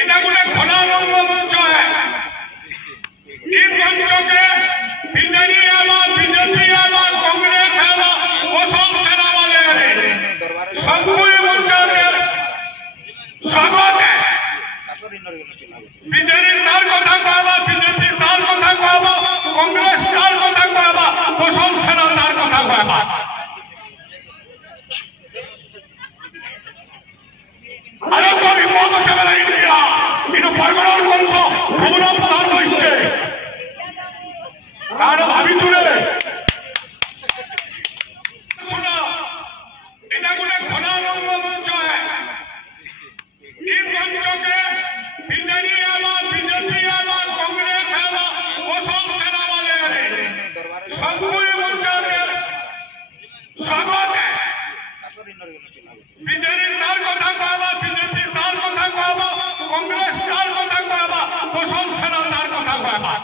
এটা গোটে খোলারঙ্গ মঞ্চ এই মঞ্চকে বিজেডি एवं बीजेपी एवं कांग्रेस एवं कोशल सेना वाले सबको मंच के स्वागत है। बीजेडी तार कथा कहबा, बीजेपी तार कथा कहबा, कांग्रेस तार कथा कहबा, कोशल सेना तार कथा कहबा। अरे तो रिपोर्ट चला इंडिया इनो परगणार वंश भवना प्रधान बसছে কারণ ভাবি চুরে শোনা এটা গোটে খোলারঙ্গ মঞ্চ এই মঞ্চকে বিজেডি एवं बीजेपी एवं कांग्रेस एवं कोशल सेना वाले सबको मंच के स्वागत है। बीजेडी तार कथा कहबा, बीजेपी तार कथा कहबा, कांग्रेस तार कथा कहबा, कोशल सेना तार कथा कहबा।